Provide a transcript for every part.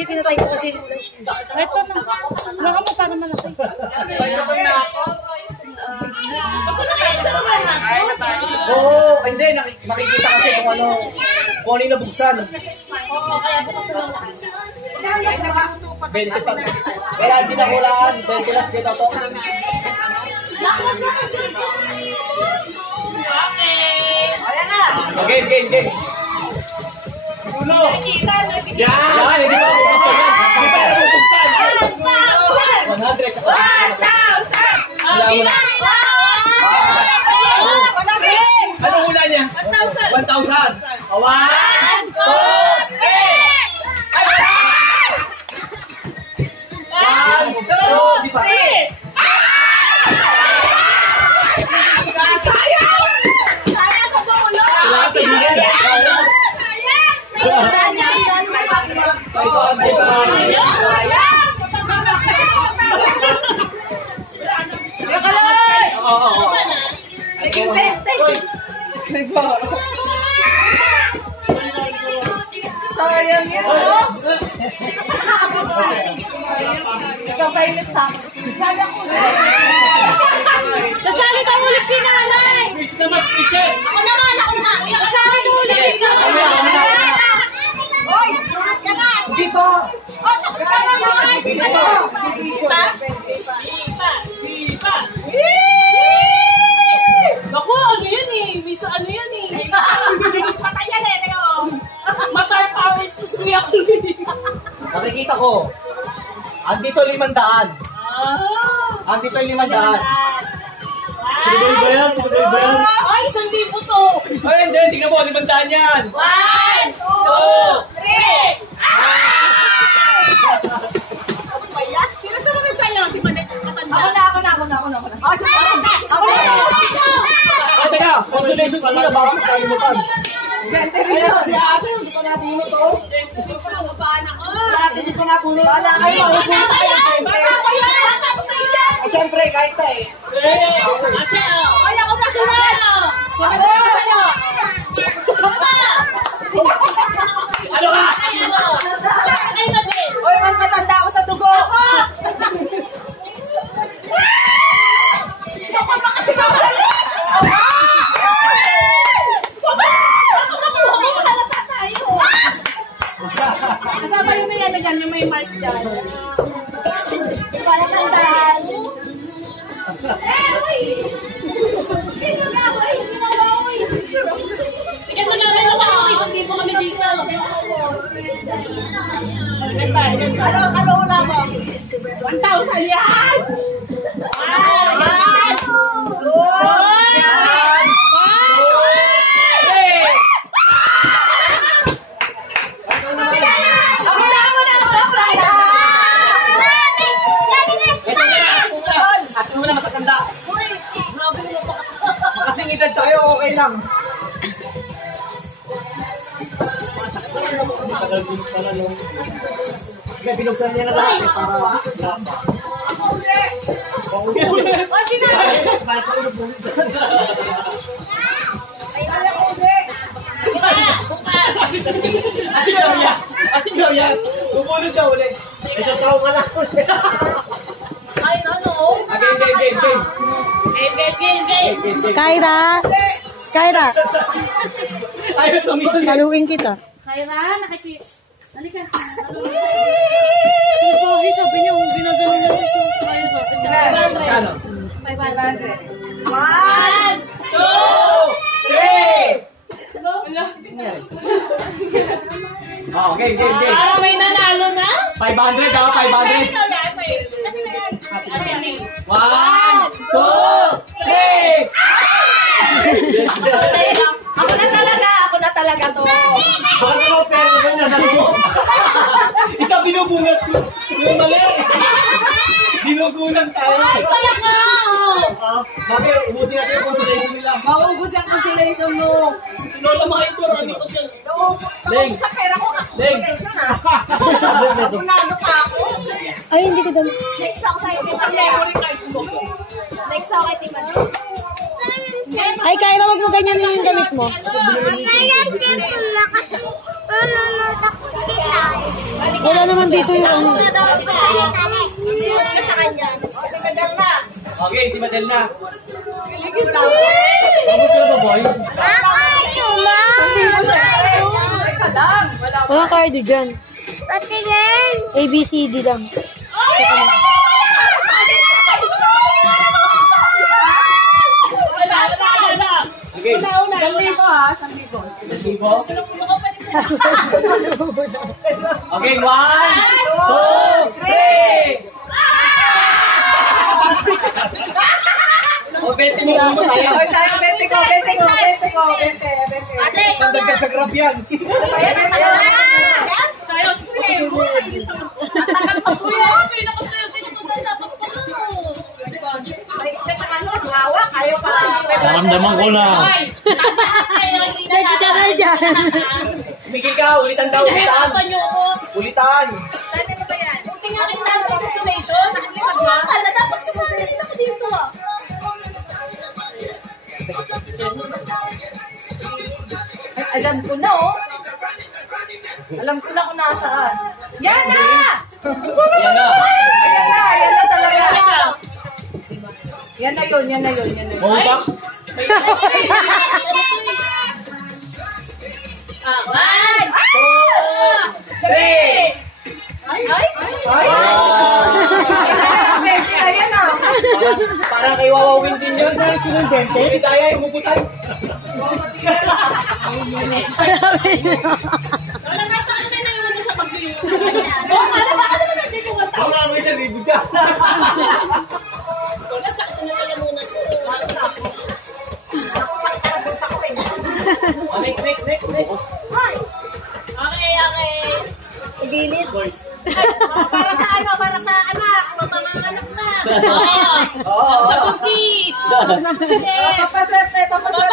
Hindi, pinatay ko kasi. Ito na. Wala mo para malaki. Oo, hindi. Makikita kasi kung ano yung nabuksan. Oo, kaya bukas na lang. 20 pa. Kaya hindi na hulaan. 20 lang kita to. Game. Uno. Yan, hindi pa mabuksan yan. Hindi pa nabuksan. 100. 1,000. Ano hula niya? 1,000. 1, 2, 3. Sayang yan. Ikaw kainit sa akin. Sasali ka ulit si nanay. Ako naman. Sasali ka ulit si nanay. Hoy! Hindi pa. Tapos ka naman. Naku, ano yan eh? Misa ano yan eh? Patay yan eh. Matar powers to Kuya Kulin. Nakikita ko. Andito 500. Andito 500. Sinubay ba yan? Ay, 1,000 to. Ay, hindi. Tingnan mo. 500 yan. 1, 2, 3. Sino sumunod sa'yo? Si Manet Katanda. Ako na. Ay, teka. Consolation ko na. Baka makalimutan. Ay, si ate. Hindi pa natin yun ito. Hindi pa natin yun. Wala kayo. Bata ko yan! Bata ko sa iyo! Ay, syempre. Kahit na eh. Ay, ako na sa'yo! Ano na sa'yo? Ano ka? Ay, na din! Oy, mas matanda ako sa dugo. Kasama yung may ano dyan, yung may mark dyan. Palatandaan. Sige, magamin ako ako. Isang libo kami dito. Ano wala mo? 1,000 yan! Ayan! At mo na matatanda. Makasing edad tayo, okay lang. Kaya binuksan niya na lahat para Ate Gawya, umunod na ulit. Ito tao ka lang. Ay, ano? Game. Kyra! Ayaw tumituloy. Paluin kita. Kyra, nakikita. Halika. Sabi niyo, ginagano na sa subscriber. 500. 500. 1, 2, 3. Oh, game. May nanalo na? 500 ah, 500. 1, 2, 3. Ako na talaga to. Bakit mo pero ganyan mo? Isa binubungat ko. Yung mali. Binugunan tayo. Ay, saya ka! Bakit ubusin natin yung consolation nila? Maubos yung consolation mo. Lola mga ito, rami ko dyan. Leng. Sa pera ko, Leng. consolation ah. Abunado pa ako. Ay, hindi ko dami. Next ako sa'yo. Next ako kay Timan. Ay, Kyra, wag mo ganyan yung damit mo. Oh, Wala naman dito yung... Suot ka sa kanya. Okay, si Madel na. Pagod ka na ba, boy? Walang cardio dyan. Patingin! ABCD lang. Okay. Sandibo ha, sandibo. Sibo? Okay, 1, 2, 3! O, 20 mo lang mo, sayang. Oy, sayo, 20 ko. Ate, ikaw na! Pagdagdag sa graph yan. Sayo, Naramdaman ko na. Tumigil ka, ulitan daw, ulitan. Ulitan. Alam ko na, oh. Alam ko na kung nasaan. Yan na! Yan na. Ayan na talaga. Yan na yun. Mahubak. One! 2, 3! Ay! Ayan na. Parang kay Wawawin din yun. Hindi tayo, umuputan. Ang mga may sarili ka. Next. Gilid. Para sa anak, mga anak na. Oo. Sa cookies. Papasete mo na.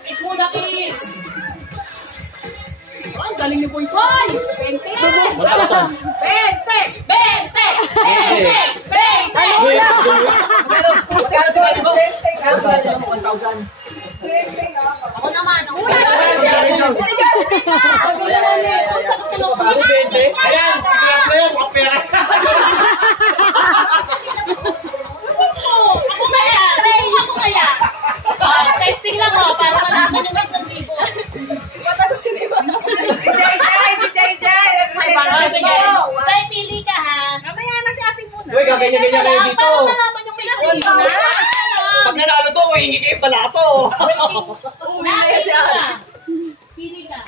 Kiss mo na, kiss. Ang galing ni Boy Boy. 20. Magkano si Mali mo? Magkano si Mali mo? 1,000. Ako naman. Ayan, sigurado na yun, mga pera. Ako kaya. Testing lang ho, para malaman yung may 1,000. Si JJ, representative mo. Tay, pili ka ha. Mamaya na si Apin muna. Uy, gaganyan-ganyan kayo dito. Para malaman yung may 1,000. Pag nanalo to, mahingi kayo balato. Pili ka.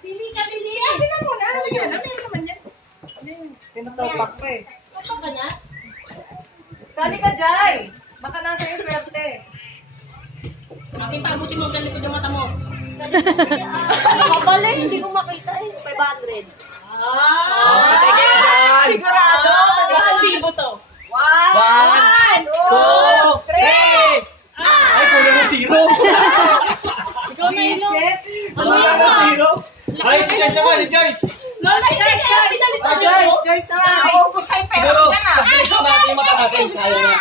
Pili. Apin na muna. Ayan naman yan. Tinutopak pa eh. Topak ka na? Sali ka, Jai. Baka nasa yung swerte. Apin, pabuti mo ang galikod yung mata mo. Pala, hindi ko makita eh. 500. Sigurado. Isang bibo to. 1, 2, 3! Ay, kulang na 0. Ikaw na yun. Kulang na 0. Ay, Joyce naman, Joyce. Lola, pinalit mo. Joyce naman. Naubos tayong pera Siguro, ka na. pag nagsama natin yung mata natin, kaya na.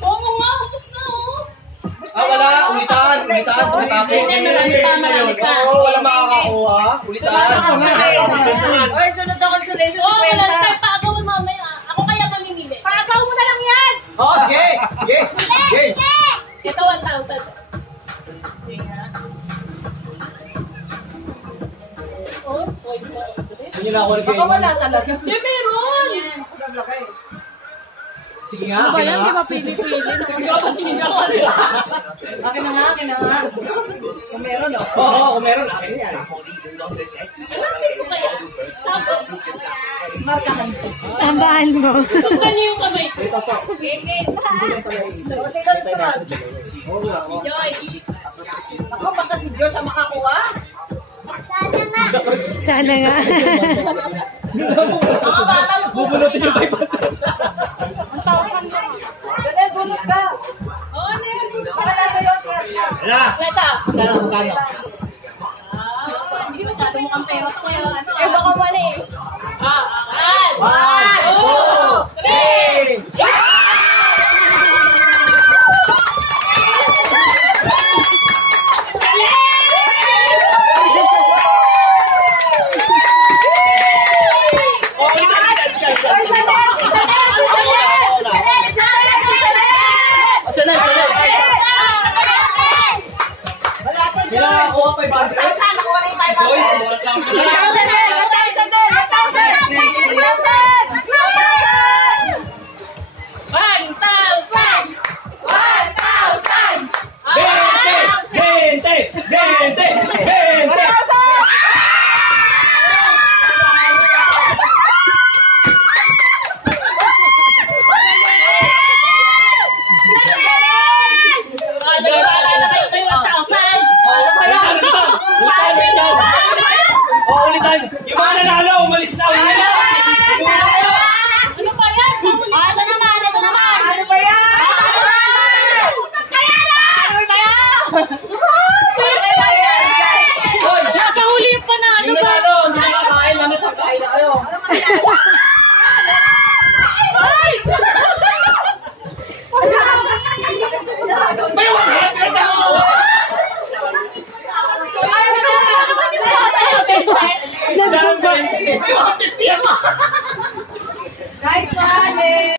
Oo nga, ubos na oh. Wala. Ulitan. Oo, wala makakakuha. Ulitan. Oy, sunod na consolation. Oo, wala na tayo paagawin mamaya. Ako kaya mamimili. Paagaw mo na lang yan. Oo, sige. Ito 1,000. Oh, Hindi na ako rin baka wala talaga. Hindi, meron. Sige nga, akin na nga. Pili-pili. Akin na nga. Kung meron, oh. Oo, kung meron, akin yan. Tapos, markahan ko. Tambahan mo. Saan niyo yung kamay? Ito po. Sige. Joy. Ako, baka si Joy sa makakuha. Sana nga. Mga bata mo. Bubunutin yung 500. Ganun, bunot ka. Oo, para nasa yun, swerte. Wala. Leta. Magkano? Hindi masyado mukhang pera ko yun. Baka mali. 1, 2, 3! nakakuha 500. Nakuha na yung 500. Hoy, 1,000! Ulitan! Yung mga nanalo, umalis na! Umalis na! Ano ba yan? Ito naman! Ano ba yan? Hoy! Nasa huli yung panalo Yung ba? nanalo, hindi na kakain namin pagkain na kayo. May 100 ako! May 100